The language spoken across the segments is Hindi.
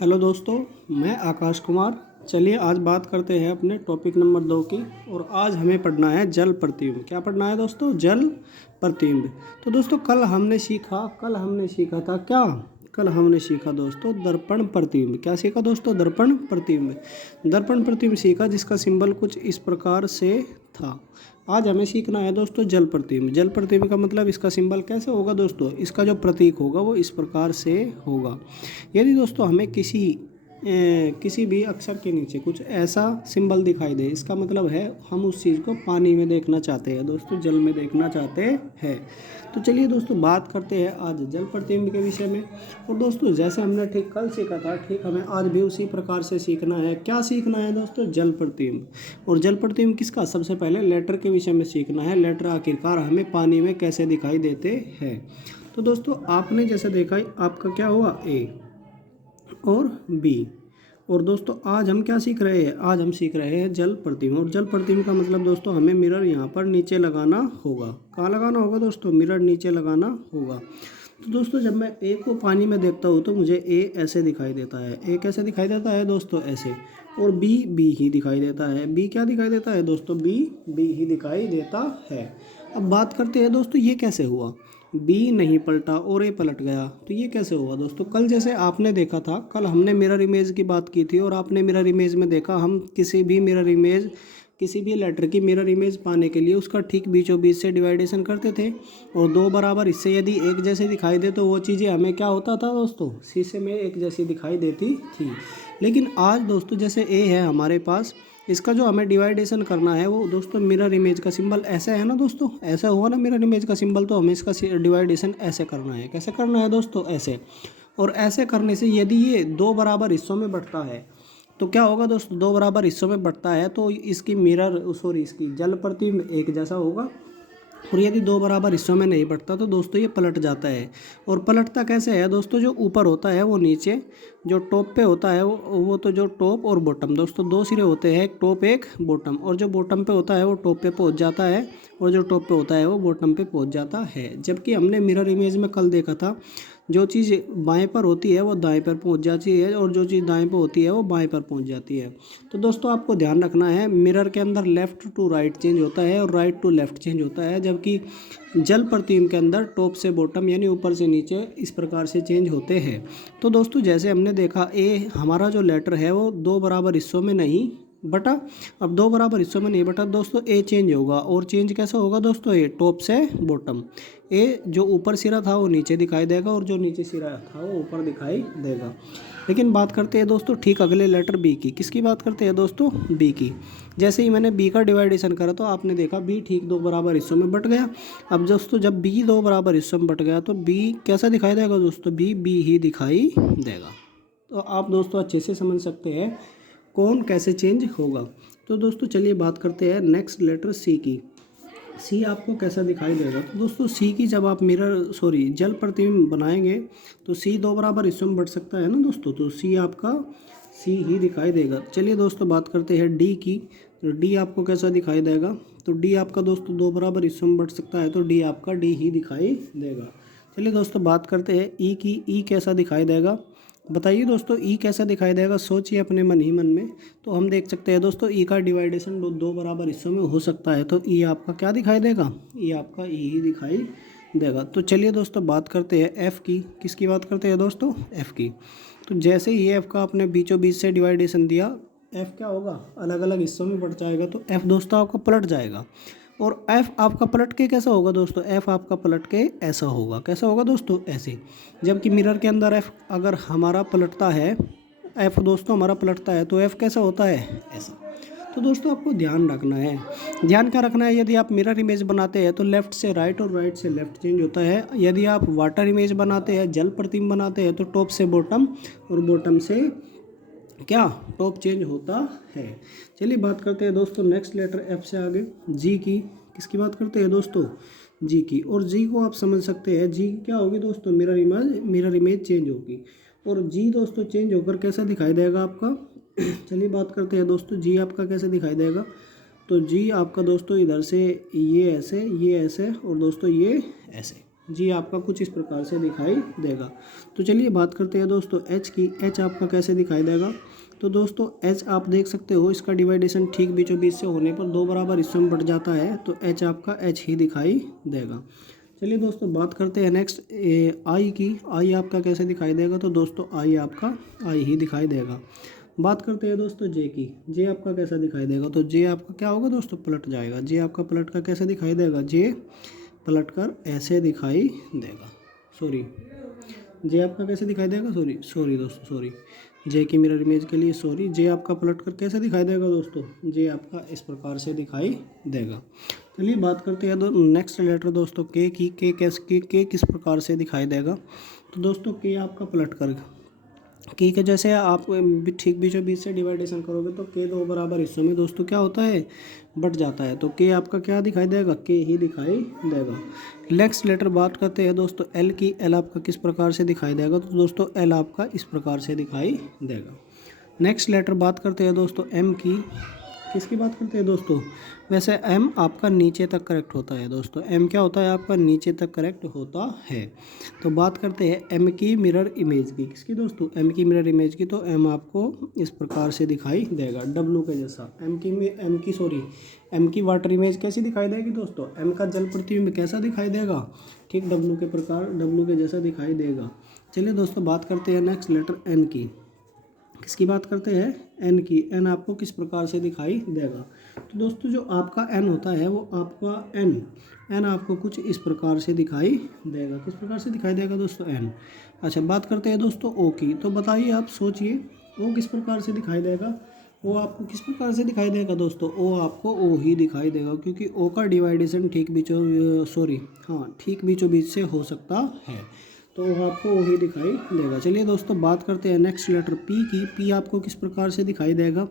हेलो दोस्तों, मैं आकाश कुमार। चलिए आज बात करते हैं अपने टॉपिक नंबर 2 की। और आज हमें पढ़ना है जल प्रतिबिंब। क्या पढ़ना है दोस्तों? जल प्रतिबिंब। तो दोस्तों कल हमने सीखा था क्या? कल हमने सीखा दोस्तों दर्पण प्रतिबिंब। क्या सीखा दोस्तों? दर्पण प्रतिबिंब। दर्पण प्रतिबिंब सीखा जिसका सिंबल कुछ इस प्रकार से था। आज हमें सीखना है दोस्तों जल प्रतिबिंब। जल प्रतिबिंब का मतलब इसका सिंबल कैसे होगा दोस्तों? इसका जो प्रतीक होगा वो इस प्रकार से होगा। यदि दोस्तों हमें किसी भी अक्षर के नीचे कुछ ऐसा सिंबल दिखाई दे, इसका मतलब है हम उस चीज़ को पानी में देखना चाहते हैं दोस्तों, जल में देखना चाहते हैं। तो चलिए दोस्तों बात करते हैं आज जल प्रतिबिंब के विषय में। और दोस्तों जैसे हमने ठीक कल सीखा था, ठीक हमें आज भी उसी प्रकार से सीखना है। क्या सीखना है दोस्तों? जल प्रतिबिंब। और जल प्रतिबिंब किसका? सबसे पहले लेटर के विषय में सीखना है। लेटर आखिरकार हमें पानी में कैसे दिखाई देते हैं। तो दोस्तों आपने जैसे देखा, आपका क्या हुआ? ए और बी। और दोस्तों आज हम क्या सीख रहे हैं? आज हम सीख रहे हैं जल प्रतिबिंब। और जल प्रतिबिंब का मतलब दोस्तों हमें मिरर यहाँ पर नीचे लगाना होगा। कहाँ लगाना होगा दोस्तों? मिरर नीचे लगाना होगा। तो दोस्तों जब मैं ए को पानी में देखता हूँ तो मुझे ए ऐसे दिखाई देता है। ए कैसे दिखाई देता है दोस्तों? ऐसे। और बी ही दिखाई देता है। बी क्या दिखाई देता है दोस्तों? बी ही दिखाई देता है। अब बात करते हैं दोस्तों ये कैसे हुआ। बी नहीं पलटा और ए पलट गया, तो ये कैसे हुआ दोस्तों? कल जैसे आपने देखा था, कल हमने मिरर इमेज की बात की थी और आपने मिरर इमेज में देखा, हम किसी भी लेटर की मिरर इमेज पाने के लिए उसका ठीक बीचों बीच से डिवाइडेशन करते थे। और दो बराबर हिस्से यदि एक जैसे दिखाई दे तो वो चीज़ें हमें क्या होता था दोस्तों? शीशे में एक जैसी दिखाई देती थी। लेकिन आज दोस्तों जैसे ए है हमारे पास, इसका जो हमें डिवाइडेशन करना है वो दोस्तों मिरर इमेज का सिंबल ऐसे है ना दोस्तों, ऐसा हुआ ना मिरर इमेज का सिंबल, तो हमें इसका डिवाइडेशन ऐसे करना है। कैसे करना है दोस्तों? ऐसे। और ऐसे करने से यदि ये दो बराबर हिस्सों में बंटता है तो क्या होगा दोस्तों? दो बराबर हिस्सों में बंटता है तो इसकी जल प्रतिबिंब एक जैसा होगा। और यदि दो बराबर हिस्सों में नहीं बंटता तो दोस्तों ये पलट जाता है। और पलटता कैसे है दोस्तों? जो ऊपर होता है वो नीचे, जो टॉप पे होता है वो तो जो टॉप और बॉटम दोस्तों दो सिरे होते हैं, एक टॉप एक बॉटम। और जो बॉटम पे होता है वो टॉप पे पहुंच जाता है और जो टॉप पे होता है वो बॉटम पे पहुंच जाता है। जबकि हमने मिरर इमेज में कल देखा था, जो चीज़ बाएं पर होती है वो दाएं पर पहुंच जाती है और जो चीज़ दाएं पर होती है वो बाएं पर पहुंच जाती है। तो दोस्तों आपको ध्यान रखना है, मिरर के अंदर लेफ़्ट टू राइट चेंज होता है और राइट टू लेफ़्ट चेंज होता है, जबकि जल प्रतिबिंब के अंदर टॉप से बॉटम यानी ऊपर से नीचे इस प्रकार से चेंज होते हैं। तो दोस्तों जैसे हमने देखा, ए हमारा जो लेटर है वो दो बराबर हिस्सों में नहीं बटा। अब दो बराबर हिस्सों में नहीं बटा दोस्तों, ए चेंज होगा। और चेंज कैसा होगा दोस्तों? ए टॉप से बॉटम। ए जो ऊपर सिरा था वो नीचे दिखाई देगा और जो नीचे सिरा था वो ऊपर दिखाई देगा। लेकिन बात करते हैं दोस्तों ठीक अगले लेटर बी की। किसकी बात करते हैं दोस्तों? बी की। जैसे ही मैंने बी का डिवाइडेशन करा तो आपने देखा बी ठीक दो बराबर हिस्सों में बट गया। अब दोस्तों जब बी दो बराबर हिस्सों में बट गया तो बी कैसा दिखाई देगा दोस्तों? बी ही दिखाई देगा। तो आप दोस्तों अच्छे से समझ सकते हैं कौन कैसे चेंज होगा। तो दोस्तों चलिए बात करते हैं नेक्स्ट लेटर सी की। सी आपको कैसा दिखाई देगा? तो दोस्तों सी की जब आप जल प्रतिबिंब बनाएंगे तो सी दो बराबर हिस्सों में बट सकता है ना दोस्तों, तो सी ही दिखाई देगा। चलिए दोस्तों बात करते हैं डी की। तो डी आपको कैसा दिखाई देगा? तो डी आपका दोस्तों दो बराबर हिस्सों में बट सकता है तो डी आपका डी ही दिखाई देगा। चलिए दोस्तों बात करते हैं ई की। ई कैसा दिखाई देगा? बताइए दोस्तों ई कैसा दिखाई देगा? सोचिए अपने मन ही मन में। तो हम देख सकते हैं दोस्तों ई का डिवाइडेशन दो बराबर हिस्सों में हो सकता है, तो ई आपका क्या दिखाई देगा? ई आपका ई ही दिखाई देगा। तो चलिए दोस्तों बात करते हैं एफ़ की। किसकी बात करते हैं दोस्तों? एफ़ की। तो जैसे ही एफ़ का आपने बीचों बीच से डिवाइडेशन दिया, एफ़ क्या होगा? अलग अलग हिस्सों में बढ़ जाएगा, तो एफ़ दोस्तों आपका पलट जाएगा। और एफ़ आपका पलट के कैसा होगा दोस्तों? एफ़ आपका पलट के ऐसा होगा। कैसा होगा दोस्तों? ऐसे। जबकि मिरर के अंदर एफ़ अगर हमारा पलटता है, एफ़ दोस्तों हमारा पलटता है तो एफ़ कैसा होता है? ऐसा। तो दोस्तों आपको ध्यान रखना है। ध्यान क्या रखना है? यदि आप मिरर इमेज बनाते हैं तो लेफ़्ट से राइट और राइट से लेफ़्ट चेंज होता है। यदि आप वाटर इमेज बनाते हैं, जल प्रतिबिंब बनाते हैं, तो टॉप से बॉटम और बॉटम से क्या टॉप चेंज होता है। चलिए बात करते हैं दोस्तों नेक्स्ट लेटर एफ से आगे जी की। किसकी बात करते हैं दोस्तों? जी की। और जी को आप समझ सकते हैं, जी क्या होगी दोस्तों? मिरर इमेज चेंज होगी। और जी दोस्तों चेंज होकर कैसा दिखाई देगा आपका? चलिए बात करते हैं दोस्तों जी आपका कैसे दिखाई देगा। तो जी आपका दोस्तों इधर से ये ऐसे और दोस्तों ये ऐसे जी आपका कुछ इस प्रकार से दिखाई देगा। तो चलिए बात करते हैं दोस्तों एच की। एच आपका कैसे दिखाई देगा? तो दोस्तों एच आप देख सकते हो, इसका डिवाइडेशन ठीक बीचों बीच से होने पर दो बराबर हिस्सों में बट जाता है, तो एच आपका एच ही दिखाई देगा। चलिए दोस्तों बात करते हैं नेक्स्ट आई की। आई आपका कैसे दिखाई देगा? तो दोस्तों आई आपका आई ही दिखाई देगा। बात करते हैं दोस्तों जे की। जे आपका कैसा दिखाई देगा? तो जे आपका क्या होगा दोस्तों? पलट जाएगा। जे आपका पलट कर कैसे दिखाई देगा? जे पलट कर ऐसे दिखाई देगा। सॉरी, जे आपका कैसे दिखाई देगा? सॉरी दोस्तों, सॉरी, जे की मिरर इमेज के लिए सॉरी। जे आपका पलट कर कैसे दिखाई देगा दोस्तों? जे आपका इस प्रकार से दिखाई देगा। चलिए बात करते हैं नेक्स्ट लेटर दोस्तों के की। के किस प्रकार से दिखाई देगा? तो दोस्तों के आपका पलट कर के जैसे आप ठीक बीचों बीच से डिवाइडेशन करोगे तो के दो बराबर हिस्सों में दोस्तों क्या होता है? बट जाता है। तो के आपका क्या दिखाई देगा? के ही दिखाई देगा। नेक्स्ट लेटर बात करते हैं दोस्तों एल की। एल आपका किस प्रकार से दिखाई देगा? तो दोस्तों एल आपका इस प्रकार से दिखाई देगा। नेक्स्ट लेटर बात करते हैं दोस्तों एम की। किसकी बात करते हैं दोस्तों? वैसे एम आपका नीचे तक करेक्ट होता है दोस्तों। एम क्या होता है आपका? नीचे तक करेक्ट होता है। तो बात करते हैं एम की मिरर इमेज की। किसकी दोस्तों? एम की मिरर इमेज की। तो एम आपको इस प्रकार से दिखाई देगा, डब्लू के जैसा। एम की वाटर इमेज कैसी दिखाई देगी दोस्तों? एम का जल प्रतिबिंब कैसा दिखाई देगा? ठीक डब्लू के प्रकार, डब्लू के जैसा दिखाई देगा। चलिए दोस्तों बात करते हैं नेक्स्ट लेटर एन की। किसकी बात करते हैं? एन की। एन आपको किस प्रकार से दिखाई देगा? तो दोस्तों जो आपका एन होता है वो आपका एन आपको कुछ इस प्रकार से दिखाई देगा। किस प्रकार से दिखाई देगा दोस्तों? एन। अच्छा बात करते हैं दोस्तों ओ की। तो बताइए, आप सोचिए, ओ किस प्रकार से दिखाई देगा? ओ आपको किस प्रकार से दिखाई देगा दोस्तों? ओ आपको ओ ही दिखाई देगा, क्योंकि ओ का डिवाइडेशन ठीक बीचों बीच से हो सकता है, तो वो आपको वही दिखाई देगा। चलिए दोस्तों बात करते हैं नेक्स्ट लेटर पी की। पी आपको किस प्रकार से दिखाई देगा?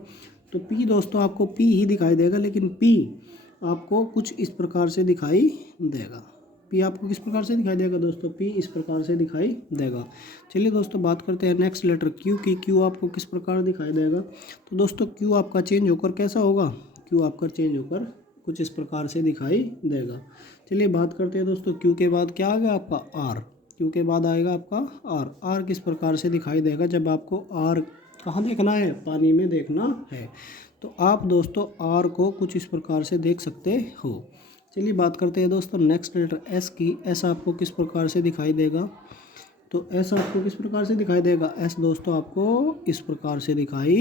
तो पी दोस्तों आपको पी ही दिखाई देगा, लेकिन पी आपको कुछ इस प्रकार से दिखाई देगा। पी आपको किस प्रकार से दिखाई देगा दोस्तों? पी इस प्रकार से दिखाई देगा। चलिए दोस्तों बात करते हैं नेक्स्ट लेटर क्यू की। क्यू आपको किस प्रकार दिखाई देगा? तो दोस्तों क्यू आपका चेंज होकर कैसा होगा? क्यू आपका चेंज होकर कुछ इस प्रकार से दिखाई देगा। चलिए बात करते हैं दोस्तों क्यू के बाद क्या आ गया आपका? आर। क्यू के बाद आएगा आपका आर। आर किस प्रकार से दिखाई देगा? जब आपको आर कहाँ देखना है? पानी में देखना है, तो आप दोस्तों आर को कुछ इस प्रकार से देख सकते हो। चलिए बात करते हैं दोस्तों नेक्स्ट लेटर एस की। एस आपको किस प्रकार से दिखाई देगा? तो एस आपको किस प्रकार से दिखाई देगा? एस दोस्तों आपको इस प्रकार से दिखाई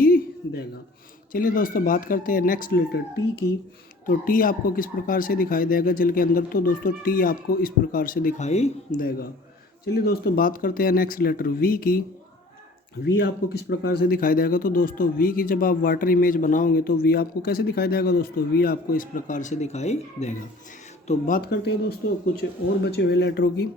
देगा। चलिए दोस्तों बात करते हैं नेक्स्ट लेटर टी की। तो टी आपको किस प्रकार से दिखाई देगा जल के अंदर? तो दोस्तों टी आपको इस प्रकार से दिखाई देगा। चलिए दोस्तों बात करते हैं नेक्स्ट लेटर वी की। वी आपको किस प्रकार से दिखाई देगा? तो दोस्तों वी की जब आप वाटर इमेज बनाओगे तो वी आपको कैसे दिखाई देगा दोस्तों? वी आपको इस प्रकार से दिखाई देगा। तो बात करते हैं दोस्तों कुछ और बचे हुए लेटरों की।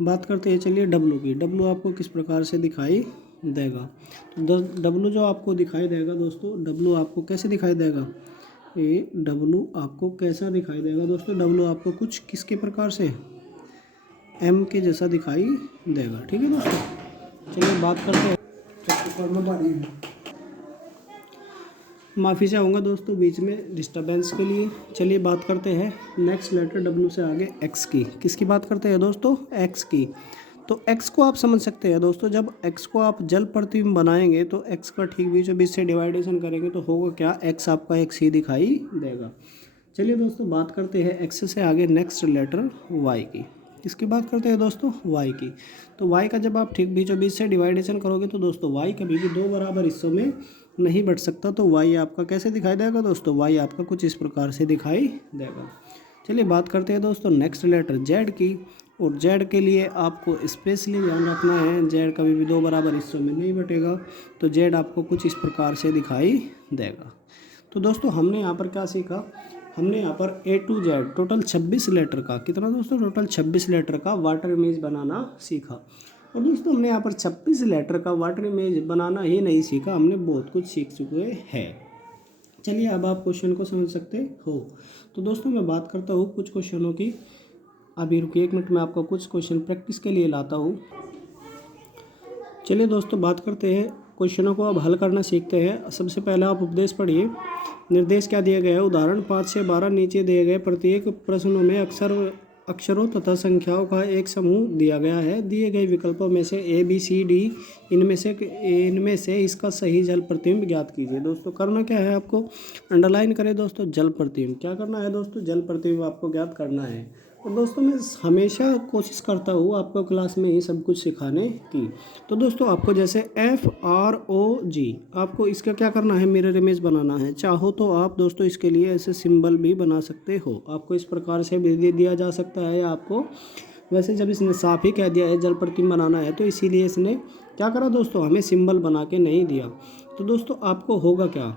बात करते हैं चलिए डब्लू की। डब्लू आपको किस प्रकार से दिखाई देगा? तो डब्लू जो आपको दिखाई देगा दोस्तों, डब्लू आपको कैसे दिखाई देगा? ये डब्लू आपको कैसा दिखाई देगा दोस्तों? डब्लू आपको कुछ किसके प्रकार से? एम के जैसा दिखाई देगा। ठीक है दोस्तों, चलिए बात करते हैं। माफ़ी चाहूँगा दोस्तों बीच में डिस्टर्बेंस के लिए। चलिए बात करते हैं नेक्स्ट लेटर डब्ल्यू से आगे एक्स की। किसकी बात करते हैं दोस्तों? एक्स की। तो एक्स को आप समझ सकते हैं दोस्तों, जब एक्स को आप जल प्रतिबिंब बनाएंगे तो एक्स का ठीक बीचों बीच से डिवाइडेशन करेंगे तो होगा क्या? एक्स आपका एक्स ही दिखाई देगा। चलिए दोस्तों बात करते हैं एक्स से आगे नेक्स्ट लेटर वाई की। किसकी बात करते हैं दोस्तों? वाई की। तो वाई का जब आप ठीक बीचों बीच से डिवाइडेशन करोगे तो दोस्तों वाई कभी भी दो बराबर हिस्सों में नहीं बट सकता, तो वाई आपका कैसे दिखाई देगा दोस्तों? वाई आपका कुछ इस प्रकार से दिखाई देगा। चलिए बात करते हैं दोस्तों नेक्स्ट लेटर जेड की। और जेड के लिए आपको स्पेशली ध्यान रखना है, जेड कभी भी दो बराबर हिस्सों में नहीं बटेगा, तो जेड आपको कुछ इस प्रकार से दिखाई देगा। तो दोस्तों हमने यहाँ पर क्या सीखा? हमने यहाँ पर A to Z total 26 letter का, कितना दोस्तों? टोटल 26 लेटर का वाटर इमेज बनाना सीखा। और दोस्तों हमने यहाँ पर 26 लेटर का वाटर इमेज बनाना ही नहीं सीखा, हमने बहुत कुछ सीख चुके हैं। चलिए अब आप क्वेश्चन को समझ सकते हो। तो दोस्तों मैं बात करता हूँ कुछ क्वेश्चनों की। अभी रुकिए 1 मिनट में आपको कुछ क्वेश्चन प्रैक्टिस के लिए लाता हूँ। चलिए दोस्तों बात करते हैं क्वेश्चनों को अब हल करना सीखते हैं। सबसे पहले आप उपदेश पढ़िए। निर्देश क्या दिया गया है? उदाहरण 5 से 12 नीचे दिए गए प्रत्येक प्रश्नों में अक्षर अक्षरों तथा संख्याओं का एक समूह दिया गया है। दिए गए विकल्पों में से ए बी सी डी इनमें से इसका सही जल प्रतिबिंब ज्ञात कीजिए। दोस्तों करना क्या है, आपको अंडरलाइन करें दोस्तों जल प्रतिबिंब। क्या करना है दोस्तों, जल प्रतिबिंब आपको ज्ञात करना है। और दोस्तों मैं हमेशा कोशिश करता हूँ आपको क्लास में ही सब कुछ सिखाने की। तो दोस्तों आपको जैसे FROG आपको इसका क्या करना है, मिरर इमेज बनाना है। चाहो तो आप दोस्तों इसके लिए ऐसे सिंबल भी बना सकते हो, आपको इस प्रकार से भी दिया जा सकता है। या आपको वैसे जब इसने साफ ही कह दिया है जल प्रतिबिंब बनाना है, तो इसीलिए इसने क्या करा दोस्तों, हमें सिंबल बना के नहीं दिया। तो दोस्तों आपको होगा क्या,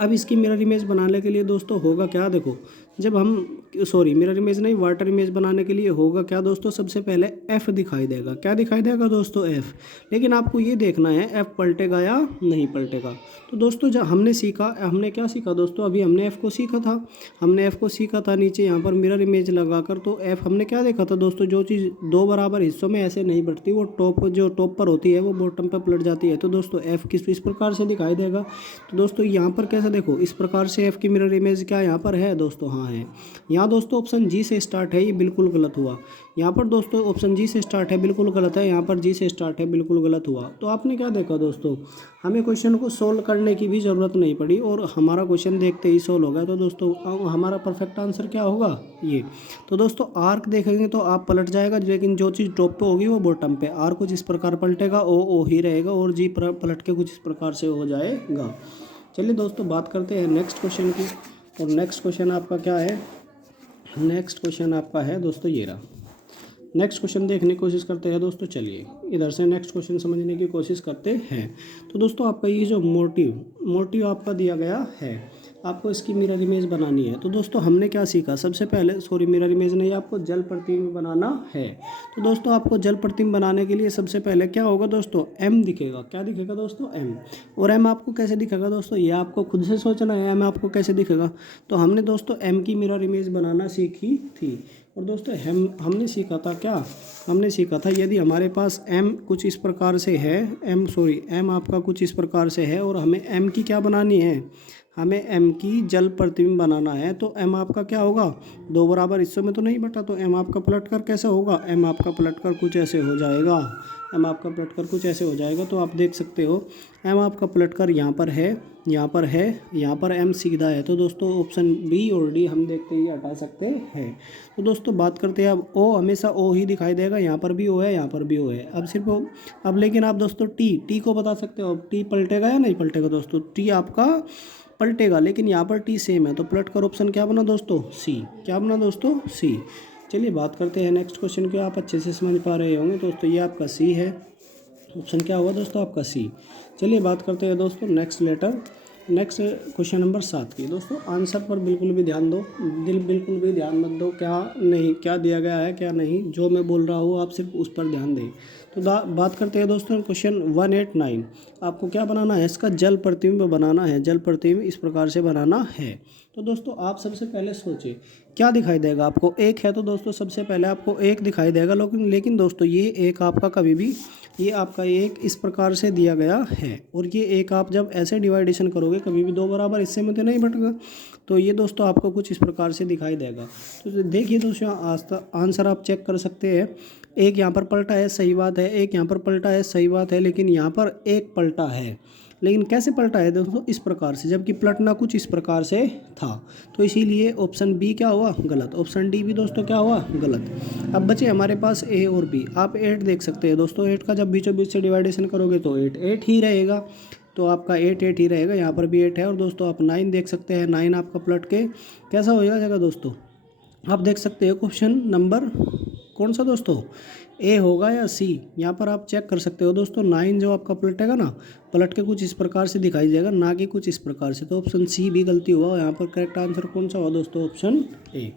अब इसकी मिरर इमेज बनाने के लिए दोस्तों होगा क्या, देखो जब हम मिरर इमेज नहीं, वाटर इमेज बनाने के लिए होगा क्या दोस्तों, सबसे पहले F दिखाई देगा। क्या दिखाई देगा दोस्तों, F। लेकिन आपको ये देखना है F पलटेगा या नहीं पलटेगा। तो दोस्तों जब हमने क्या सीखा दोस्तों, अभी हमने F को सीखा था, नीचे यहाँ पर मिरर इमेज लगाकर। तो F हमने क्या देखा था दोस्तों, जो चीज़ दो बराबर हिस्सों में ऐसे नहीं बढ़ती, वो टॉप पर होती है वो बॉटम पर पलट जाती है। तो दोस्तों F इस प्रकार से दिखाई देगा। तो दोस्तों यहाँ पर कैसे देखो, इस प्रकार से F की मिरर इमेज क्या यहाँ पर है दोस्तों, हाँ है। यहाँ दोस्तों ऑप्शन जी से स्टार्ट है, ये बिल्कुल गलत हुआ। यहाँ पर दोस्तों ऑप्शन जी से स्टार्ट है, बिल्कुल गलत है। यहाँ पर जी से स्टार्ट है, बिल्कुल गलत हुआ। तो आपने क्या देखा दोस्तों, हमें क्वेश्चन को सोल्व करने की भी ज़रूरत नहीं पड़ी और हमारा क्वेश्चन देखते ही सोल्व हो गया। तो दोस्तों हमारा परफेक्ट आंसर क्या होगा, ये। तो दोस्तों आर्क देखेंगे तो आप पलट जाएगा, लेकिन जो चीज़ टॉप पे होगी वो बॉटम पे। आर कुछ इस प्रकार पलटेगा, ओ ही रहेगा, और जी पलट के कुछ इस प्रकार से हो जाएगा। चलिए दोस्तों बात करते हैं नेक्स्ट क्वेश्चन की। और नेक्स्ट क्वेश्चन आपका क्या है, नेक्स्ट क्वेश्चन आपका है दोस्तों ये रहा। नेक्स्ट क्वेश्चन देखने की कोशिश करते हैं दोस्तों। चलिए इधर से नेक्स्ट क्वेश्चन समझने की कोशिश करते हैं। तो दोस्तों आपका ये जो मोटिव आपका दिया गया है, आपको इसकी मिरर इमेज बनानी है। तो दोस्तों हमने क्या सीखा, सबसे पहले मिरर इमेज नहीं, आपको जल प्रतिबिंब बनाना है। तो दोस्तों आपको जल प्रतिबिंब बनाने के लिए सबसे पहले क्या होगा दोस्तों, M दिखेगा। क्या दिखेगा दोस्तों, M। और M आपको कैसे दिखेगा दोस्तों, ये आपको खुद से सोचना है M आपको कैसे दिखेगा। तो हमने दोस्तों M की मिरर इमेज बनाना सीखी थी। और दोस्तों हमने सीखा था क्या, हमने सीखा था यदि हमारे पास M कुछ इस प्रकार से है, M आपका कुछ इस प्रकार से है और हमें M की क्या बनानी है, हमें M की जल प्रतिबिंब बनाना है। तो M आपका क्या होगा, दो बराबर हिस्सों में तो नहीं बटा, तो M आपका पलट कर कैसा होगा, M आपका पलट कर कुछ ऐसे हो जाएगा, M आपका पलट कर कुछ ऐसे हो जाएगा। तो आप देख सकते हो M आपका पलट कर यहाँ पर है, यहाँ पर है, यहाँ पर M सीधा है। तो दोस्तों ऑप्शन बी और डी हम देखते ही हटा सकते हैं। तो दोस्तों बात करते हैं अब O, हमेशा O ही दिखाई देगा, यहाँ पर भी O है, यहाँ पर भी O है। अब सिर्फ अब लेकिन आप दोस्तों टी को बता सकते हो, टी पलटेगा या नहीं पलटेगा दोस्तों, टी आपका पलटेगा, लेकिन यहाँ पर टी सेम है। तो पलट कर ऑप्शन क्या बना दोस्तों, सी। क्या बना दोस्तों, सी। चलिए बात करते हैं नेक्स्ट क्वेश्चन की, आप अच्छे से समझ पा रहे होंगे दोस्तों। ये आपका सी है, ऑप्शन क्या हुआ दोस्तों आपका सी। चलिए बात करते हैं दोस्तों नेक्स्ट क्वेश्चन नंबर 7 की। दोस्तों आंसर पर बिल्कुल भी ध्यान दो, बिल्कुल भी ध्यान मत दो क्या दिया गया है क्या नहीं, जो मैं बोल रहा हूँ आप सिर्फ उस पर ध्यान दें। तो बात करते हैं दोस्तों क्वेश्चन 189। आपको क्या बनाना है, इसका जल प्रतिबिंब बनाना है। जल प्रतिबिंब इस प्रकार से बनाना है। तो दोस्तों आप सबसे पहले सोचिए क्या दिखाई देगा आपको, एक है तो दोस्तों सबसे पहले आपको एक दिखाई देगा। लेकिन दोस्तों ये एक आपका कभी भी, ये आपका एक इस प्रकार से दिया गया है, और ये एक आप जब ऐसे डिवाइडेशन करोगे कभी भी दो बराबर हिस्से में तो नहीं बटेगा। तो ये दोस्तों आपको कुछ इस प्रकार से दिखाई देगा। तो देखिए दोस्तों आंसर आप चेक कर सकते हैं। एक यहाँ पर पलटा है, सही बात है, एक यहाँ पर पलटा है, सही बात है, लेकिन यहाँ पर एक पलटा है। लेकिन कैसे पलटा है दोस्तों, इस प्रकार से, जबकि पलटना कुछ इस प्रकार से था। तो इसीलिए ऑप्शन बी क्या हुआ, गलत। ऑप्शन डी भी दोस्तों क्या हुआ, गलत। अब बचे हमारे पास ए और बी। आप 8 देख सकते हैं दोस्तों, 8 का जब बीचों बीच से डिवाइडेशन करोगे तो 8 ही रहेगा। तो आपका 8 ही रहेगा, यहाँ पर भी 8 है। और दोस्तों आप 9 देख सकते हैं, 9 आपका पलट के कैसा हो जाएगा दोस्तों, आप देख सकते हो क्वेश्चन नंबर कौन सा दोस्तों, ए होगा या सी। यहाँ पर आप चेक कर सकते हो दोस्तों, 9 जो आपका पलटेगा ना, पलट के कुछ इस प्रकार से दिखाई देगा, ना कि कुछ इस प्रकार से। तो ऑप्शन सी भी गलती हुआ। यहाँ पर करेक्ट आंसर कौन सा हुआ दोस्तों, ऑप्शन ए।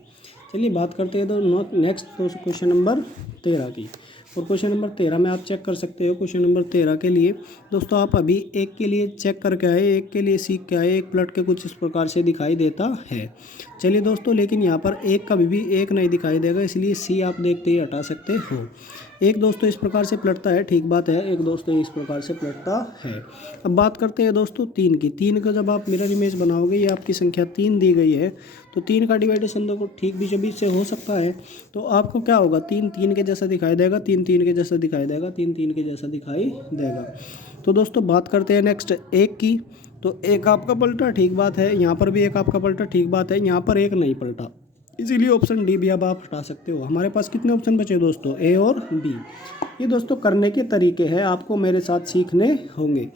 चलिए बात करते हैं तो नेक्स्ट क्वेश्चन नंबर 13 की। और क्वेश्चन नंबर 13 में आप चेक कर सकते हो। क्वेश्चन नंबर 13 के लिए दोस्तों आप अभी एक के लिए चेक करके आए, एक के लिए सीख के आए, एक पलट के कुछ इस प्रकार से दिखाई देता है। चलिए दोस्तों, लेकिन यहाँ पर एक कभी भी एक नहीं दिखाई देगा, इसलिए सी आप देखते ही हटा सकते हो। एक दोस्तों इस प्रकार से पलटता है, ठीक बात है, एक दोस्तों इस प्रकार से पलटता है। अब बात करते हैं दोस्तों 3 की। 3 का जब आप मिरर इमेज बनाओगे, ये आपकी संख्या 3 दी गई है, तो 3 का डिवाइडेशन देखो ठीक बीचों बीच से हो सकता है। तो आपको क्या होगा, 3 3 के जैसा दिखाई देगा, 3 3 के जैसा दिखाई देगा, 3 3 के जैसा दिखाई देगा। तो दोस्तों बात करते हैं नेक्स्ट 1 की। तो 1 आपका पलटा, ठीक बात है, यहाँ पर भी 1 आपका पलटा, ठीक बात है, यहाँ पर 1 नहीं पलटा, इसीलिए ऑप्शन डी भी अब आप हटा सकते हो। हमारे पास कितने ऑप्शन बचे दोस्तों, ए और बी। ये दोस्तों करने के तरीके हैं, आपको मेरे साथ सीखने होंगे।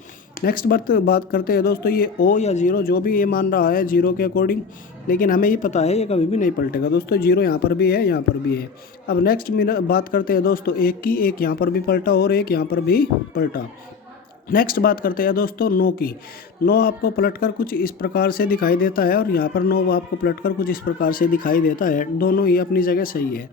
नेक्स्ट बात करते हैं दोस्तों, ये ओ या जीरो जो भी ये मान रहा है जीरो के अकॉर्डिंग, लेकिन हमें ये पता है ये कभी भी नहीं पलटेगा दोस्तों, जीरो यहाँ पर भी है, यहाँ पर भी है। अब नेक्स्ट बात करते हैं दोस्तों 1 की। 1 यहाँ पर भी पलटा और 1 यहाँ पर भी पलटा। नेक्स्ट बात करते हैं दोस्तों 9 की। 9 आपको पलटकर कुछ इस प्रकार से दिखाई देता है और यहाँ पर 9 आपको पलटकर कुछ इस प्रकार से दिखाई देता है, दोनों ही अपनी जगह सही है।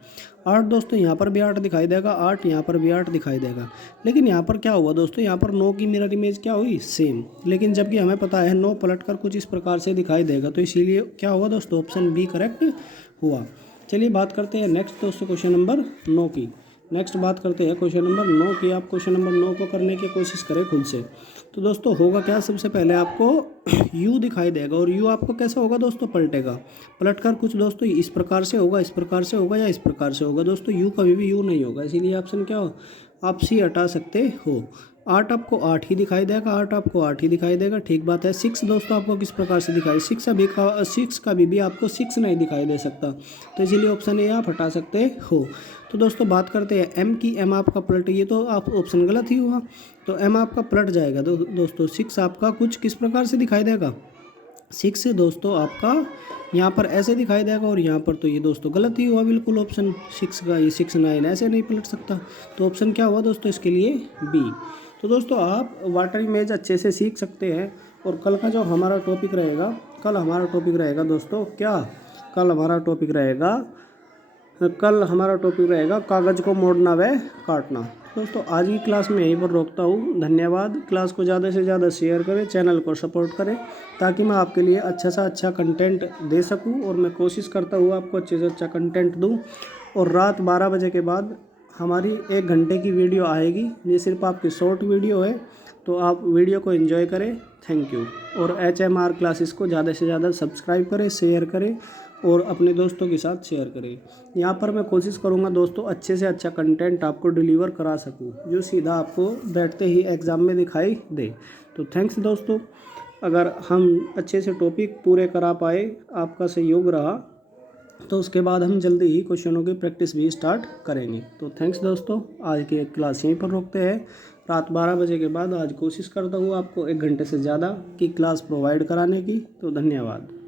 8 दोस्तों यहाँ पर भी 8 दिखाई देगा, 8 यहाँ पर भी 8 दिखाई देगा, लेकिन यहाँ पर क्या हुआ दोस्तों, यहाँ पर 9 की मिरर इमेज क्या हुई, सेम, लेकिन जबकि हमें पता है 9 पलटकर कुछ इस प्रकार से दिखाई देगा, तो इसीलिए क्या हुआ दोस्तों, ऑप्शन बी करेक्ट हुआ। चलिए बात करते हैं नेक्स्ट दोस्तों क्वेश्चन नंबर 9 की। नेक्स्ट बात करते हैं क्वेश्चन नंबर 9 की। आप क्वेश्चन नंबर 9 को करने की कोशिश करें खुद से। तो दोस्तों होगा क्या, सबसे पहले आपको u दिखाई देगा और u आपको कैसा होगा दोस्तों, पलटेगा, पलटकर कुछ दोस्तों इस प्रकार से होगा, इस प्रकार से होगा या इस प्रकार से होगा दोस्तों, u कभी भी u नहीं होगा, इसीलिए ऑप्शन क्या हो, आप सी हटा सकते हो। 8 आपको 8 ही दिखाई देगा, 8 आपको 8 ही दिखाई देगा, ठीक बात है। 6 दोस्तों आपको किस प्रकार से दिखाई, 6 का भी आपको 6 नहीं दिखाई दे सकता, तो इसीलिए ऑप्शन ए आप हटा सकते हो। तो दोस्तों बात करते हैं m की। m आपका पलट, ये तो आप ऑप्शन गलत ही हुआ, तो m आपका पलट जाएगा। दोस्तों 6 आपका कुछ किस प्रकार से दिखाई देगा, 6 दोस्तों आपका यहाँ पर ऐसे दिखाई देगा और यहाँ पर, तो ये दोस्तों गलत ही हुआ बिल्कुल ऑप्शन 6 का, ये 6 9 ऐसे नहीं पलट सकता, तो ऑप्शन क्या हुआ दोस्तों इसके लिए, बी। तो दोस्तों आप वाटर इमेज अच्छे से सीख सकते हैं। और कल का जो हमारा टॉपिक रहेगा, कल हमारा टॉपिक रहेगा दोस्तों क्या, कल हमारा टॉपिक रहेगा कागज़ को मोड़ना व काटना। दोस्तों आज की क्लास में यहीं पर रोकता हूँ, धन्यवाद। क्लास को ज़्यादा से ज़्यादा शेयर करें, चैनल को सपोर्ट करें, ताकि मैं आपके लिए अच्छा से अच्छा कंटेंट दे सकूँ, और मैं कोशिश करता हूँ आपको अच्छे से अच्छा कंटेंट दूँ। और रात 12 बजे के बाद हमारी 1 घंटे की वीडियो आएगी, ये सिर्फ आपकी शॉर्ट वीडियो है, तो आप वीडियो को एंजॉय करें। Thank you. और HMR क्लासेस को ज़्यादा से ज़्यादा सब्सक्राइब करें, शेयर करें और अपने दोस्तों के साथ शेयर करें। यहाँ पर मैं कोशिश करूँगा दोस्तों अच्छे से अच्छा कंटेंट आपको डिलीवर करा सकूँ, जो सीधा आपको बैठते ही एग्ज़ाम में दिखाई दे। तो थैंक्स दोस्तों, अगर हम अच्छे से टॉपिक पूरे करा पाए, आपका सहयोग रहा, तो उसके बाद हम जल्दी ही क्वेश्चनों की प्रैक्टिस भी स्टार्ट करेंगे। तो थैंक्स दोस्तों, आज की क्लास यहीं पर रोकते हैं। रात 12 बजे के बाद आज कोशिश करता हूँ आपको 1 घंटे से ज़्यादा की क्लास प्रोवाइड कराने की। तो धन्यवाद।